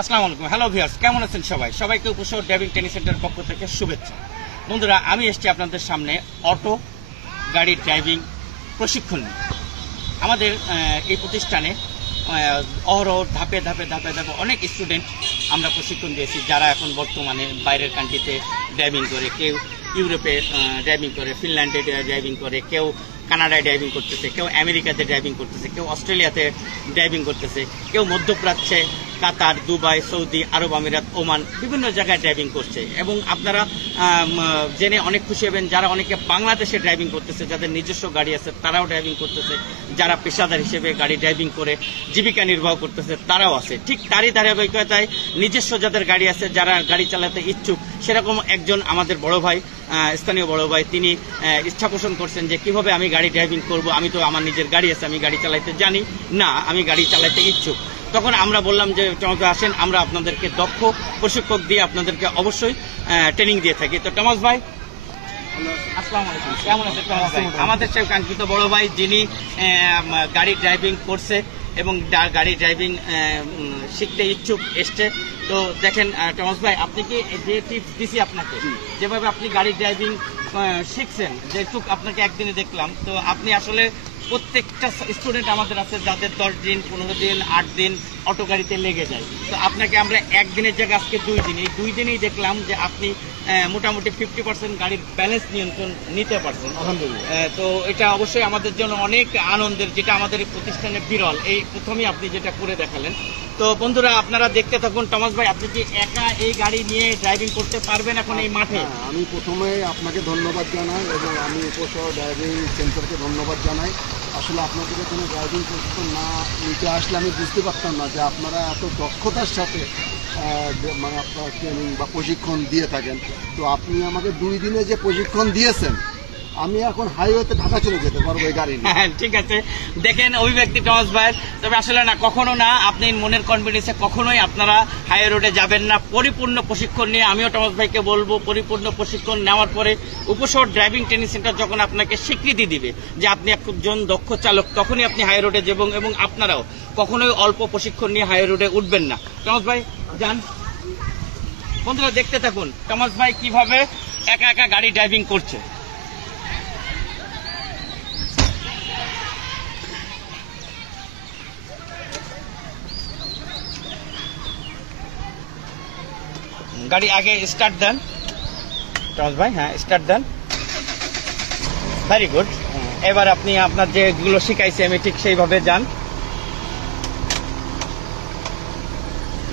আসসালামু আলাইকুম। Hello viewers, কেমন আছেন সবাই? সবাইকে উপসর ড্রাইভিং ট্রেনিং সেন্টারের পক্ষ থেকে শুভেচ্ছা। বন্ধুরা, আমি এসেছি আপনাদের সামনে অটো গাড়ি ড্রাইভিং প্রশিক্ষণ নিয়ে। আমাদের এই প্রতিষ্ঠানে অহরহ ধাপে ধাপে অনেক স্টুডেন্ট আমরা প্রশিক্ষণ দিয়েছি, যারা এখন বর্তমানে বাইরের কান্ট্রিতে ড্রাইভিং করে, কেউ ইউরোপে ড্রাইভিং করে, ফিনল্যান্ডে ড্রাইভিং করে, কেউ কানাডায় ড্রাইভিং করতেছে, কেউ আমেরিকাতে ড্রাইভিং করতেছে, কেউ অস্ট্রেলিয়াতে ড্রাইভিং করতেছে, কেউ মধ্যপ্রাচ্যে কাতার, দুবাই, সৌদি আরব আমিরাত, ওমান বিভিন্ন জায়গায় ড্রাইভিং করছে। এবং আপনারা জেনে অনেক খুশি হবেন, যারা অনেকে বাংলাদেশে ড্রাইভিং করতেছে, যাদের নিজস্ব গাড়ি আছে তারাও ড্রাইভিং করতেছে, যারা পেশাদার হিসেবে গাড়ি ড্রাইভিং করে জীবিকা নির্বাহ করতেছে তারাও আছে। ঠিক তারই ধারাবাহিকতায় নিজস্ব যাদের গাড়ি আছে, যারা গাড়ি চালাতে ইচ্ছুক, সেরকম একজন আমাদের বড় ভাই, স্থানীয় বড় ভাই, তিনি ইচ্ছা পোষণ করছেন যে কিভাবে আমি গাড়ি ড্রাইভিং করব। আমি তো আমার নিজের গাড়ি আছে, আমি গাড়ি চালাতে জানি না, আমি গাড়ি চালাতে ইচ্ছুক। তখন আমরা বললাম যে টমাস ভাই আসেন, আমরা আপনাদেরকে দক্ষ প্রশিক্ষক দিয়ে আপনাদেরকে অবশ্যই ট্রেনিং দিয়ে থাকি। তো টমাস ভাই, আসসালামু আলাইকুম, কেমন আছেন টমাস ভাই? আমাদের সেই কাঙ্ক্ষিত বড় ভাই, যিনি গাড়ি ড্রাইভিং করছে এবং গাড়ি ড্রাইভিং শিখতে ইচ্ছুক এসছে। তো দেখেন টমাস ভাই, আপনি কি যে টিপস দিছি আপনাকে, যেভাবে আপনি গাড়ি ড্রাইভিং শিখছেন, যেটুক আপনাকে একদিনে দেখলাম, তো আপনি আসলে প্রত্যেকটা স্টুডেন্ট আমাদের আছে যাদের 10 দিন, 15 দিন, 8 দিন অটো গাড়িতে লেগে যায়। তো আপনাকে আমরা একদিনের জায়গায় আজকে 2 দিন, এই 2 দিনেই দেখলাম যে আপনি মোটামুটি 50% গাড়ির ব্যালেন্স নিয়ন্ত্রণ নিতে পারছেন, আলহামদুলিল্লাহ। তো এটা অবশ্যই আমাদের জন্য অনেক আনন্দের, যেটা আমাদের এই প্রতিষ্ঠানে বিরল। এই প্রথমেই আপনি যেটা করে দেখালেন। তো বন্ধুরা, আপনারা দেখতে থাকুন। টমাস ভাই, আপনি কি একা এই গাড়ি নিয়ে ড্রাইভিং করতে পারবেন এখন এই মাঠে? আমি প্রথমে আপনাকে ধন্যবাদ জানাই এবং আমি উপসহ ড্রাইভিং সেন্টারকে ধন্যবাদ জানাই। আসলে আপনাদের কোনো ড্রাইভিং প্রশিক্ষণ না নিতে আসলে আমি বুঝতে পারতাম না যে আপনারা এত দক্ষতার সাথে মানে আপনার ট্রেনিং বা প্রশিক্ষণ দিয়ে থাকেন। তো আপনি আমাকে 2 দিনে যে প্রশিক্ষণ দিয়েছেন, আমি এখন হাইওয়েতে ঢাকা চলে যেতে পারবো এই গাড়ি নিয়ে। হ্যাঁ, ঠিক আছে। দেখেন অভিব্যক্তি টমাস ভাইয়ের, তবে আসলে না, কখনো না, আপনি মনের কনফিডেন্সে কখনোই আপনারা হাইওয়ে রোডে যাবেন না। পরিপূর্ণ প্রশিক্ষণ নিয়ে আমিও টমাস ভাইকে বলবো, পরিপূর্ণ প্রশিক্ষণ নেওয়ার পরে উপসর ড্রাইভিং ট্রেনিং সেন্টার যখন আপনাকে স্বীকৃতি দিবে যে আপনি একজন দক্ষ চালক, তখনই আপনি হাইওয়ে রোডে যাবেন। এবং আপনারাও কখনোই অল্প প্রশিক্ষণ নিয়ে হাইওয়ে রোডে উঠবেন না। টমাস ভাই যান। বন্ধুরা, দেখতে থাকুন টমাস ভাই কিভাবে একা একা গাড়ি ড্রাইভিং করছে। গাড়ি আগে স্টার্ট দেন টমাস ভাই, হ্যাঁ স্টার্ট দেন, ভেরি গুড। এবার আপনি আপনার যেগুলো শিখাইছি আমি ঠিক সেইভাবে যান।